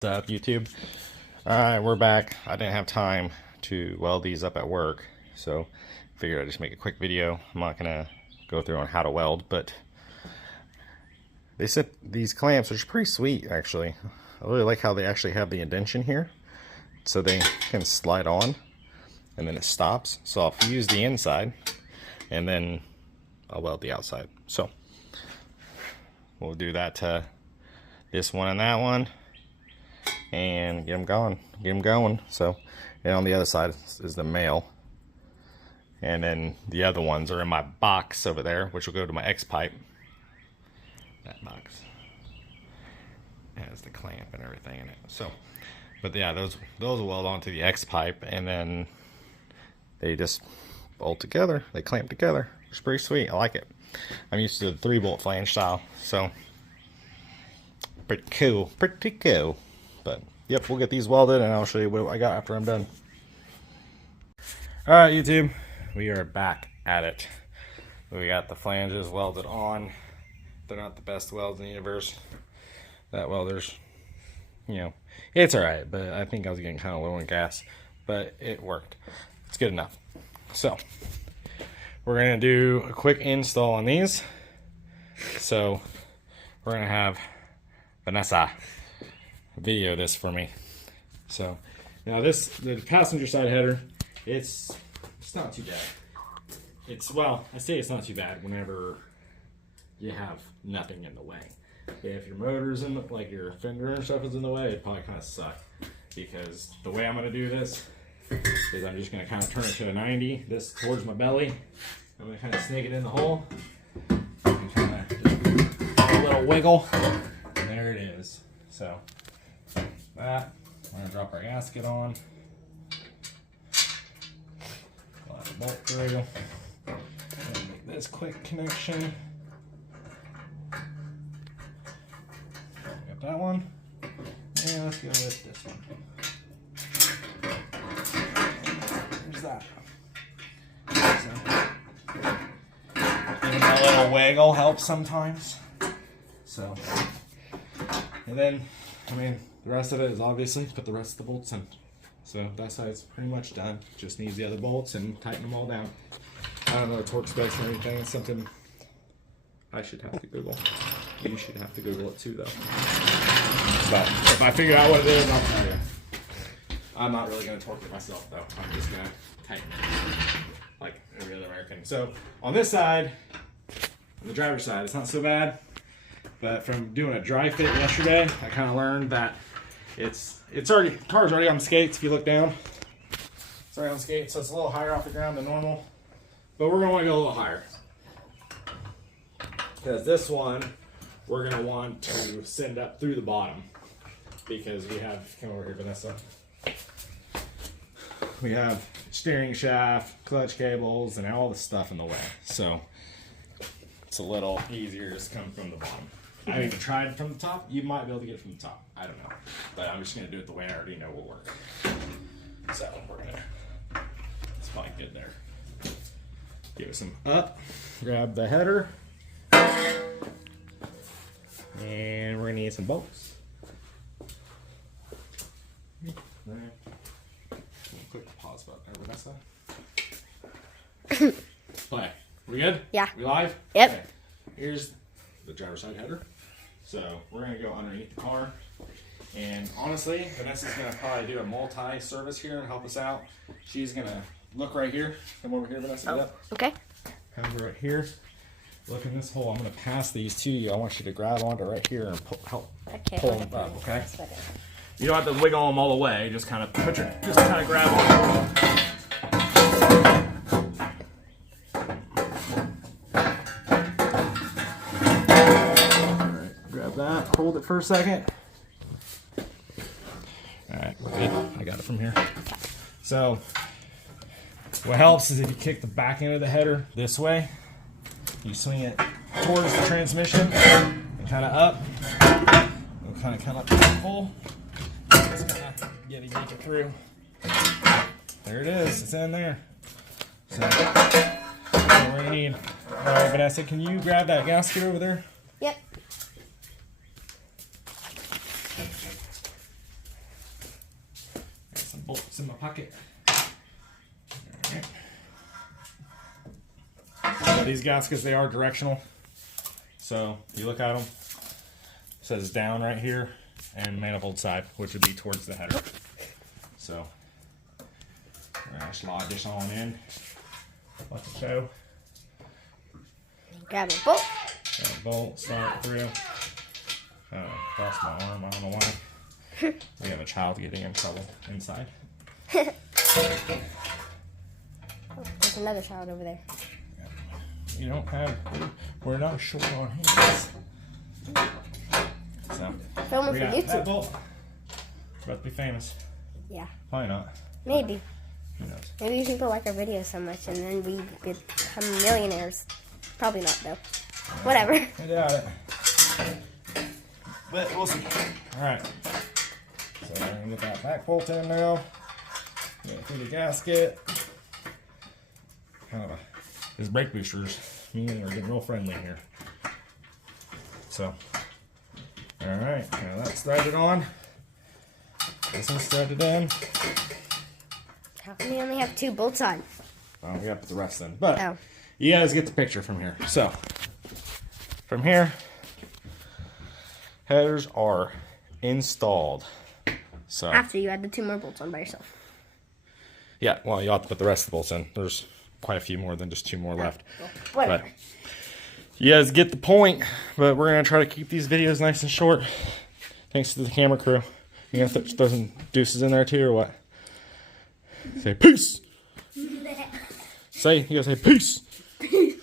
What's up, YouTube? Alright, we're back. I didn't have time to weld these up at work, so figured I'd just make a quick video. I'm not gonna go through on how to weld, but they said these clamps are pretty sweet, actually. I really like how they actually have the indentation here, so they can slide on, and then it stops. So I'll fuse the inside, and then I'll weld the outside. So we'll do that to this one and that one, and get them going. So, and on the other side is the male, and then the other ones are in my box over there, which will go to my X pipe. That box has the clamp and everything in it. So, but yeah, those will weld onto the X pipe, and then they just bolt together. They clamp together. It's pretty sweet. I like it. I'm used to the 3-bolt flange style, so pretty cool. But yep, we'll get these welded and I'll show you what I got after I'm done. Alright, YouTube, we are back at it. We got the flanges welded on. They're not the best welds in the universe. That welder's, you know, it's alright, but I think I was getting kind of low on gas, but it worked. It's good enough. So we're gonna do a quick install on these. So we're gonna have Vanessa video this for me. So now the passenger side header, it's not too bad. Well, I say it's not too bad whenever you have nothing in the way. Okay, if your motor's in the, like your fender and stuff is in the way, it probably kind of suck, because the way I'm going to do this is I'm just going to kind of turn it to a 90, this towards my belly. I'm going to kind of snake it in the hole and kind of just give a little wiggle, and there it is. So that, we're going to drop our gasket on, slide the bolt through, and make this quick connection. Got that one, and let's go with this one. There's that. So, giving a little wiggle helps sometimes. So, and then, I mean, the rest of it is obviously put the rest of the bolts in. So that side's pretty much done. Just needs the other bolts and tighten them all down. I don't know the torque specs or anything. It's something I should have to Google. You should have to Google it too, though. But if I figure out what it is, I'll tell you. I'm not really going to torque it myself, though. I'm just going to tighten it like every other American. So on this side, on the driver's side, it's not so bad. But from doing a dry fit yesterday, I kind of learned that the car's already on skates. If you look down, it's already on skates, so it's a little higher off the ground than normal. But we're going to want to go a little higher, because this one we're going to want to send up through the bottom, because we have, come over here, Vanessa. We have steering shaft, clutch cables, and all the stuff in the way. So it's a little easier to come from the bottom. I haven't even tried from the top. You might be able to get it from the top. I don't know. But I'm just going to do it the way I already know will work. So we're going to, it's probably good there. Give it some up. Grab the header. And we're going to need some bolts. There. Click the pause button there, Vanessa. Play. We good? Yeah. We live? Yep. Okay. Here's the driver's side header. So we're going to go underneath the car. And honestly, Vanessa's going to probably do a multi-service here and help us out. She's going to look right here. Come over here, Vanessa. Oh, okay. Come over right here. Look in this hole. I'm going to pass these to you. I want you to grab onto right here and help pull them up, okay? You don't have to wiggle them all the way. Just kind of grab on. That, hold it for a second. Alright, we're good. I got it from here. So, what helps is if you kick the back end of the header this way, you swing it towards the transmission and kind of up. It'll kind of come up to the hole. Just kind of get it through. There it is. It's in there. So, that's what we're going to need. Alright, Vanessa, can you grab that gasket over there? Yep. bolts in my pocket. So these gaskets, they are directional. So you look at them, it says down right here and manifold side, which would be towards the header. So we're gonna slide this on in. Let the toe. Grab a bolt. Grab a bolt, slide it through. Lost my arm, I don't know why. We have a child getting in trouble inside. There's another child over there. You don't have, we're not short on hands. So, Filming we for got YouTube. that bolt. About to be famous. Yeah. Probably not. Maybe. Who knows? Maybe people like our videos so much and then we become millionaires. Probably not though. Whatever. I doubt it. But we'll see. Alright. So we're going to get that back bolt in now. Get through the gasket. Kind of these brake boosters, me and are getting real friendly here. So, alright. Now that's threaded on. This one's threaded in. How come we only have 2 bolts on? We got to put the rest in. But Oh. you guys get the picture from here. So, from here, headers are installed. So After you add the 2 more bolts on by yourself. yeah, well, you have to put the rest of the bolts in. There's quite a few more than just 2 more left. Well, whatever. But you guys get the point. But we're gonna try to keep these videos nice and short. Thanks to the camera crew. You gonna throw some deuces in there too, or what? Say peace. You gotta say peace. Peace.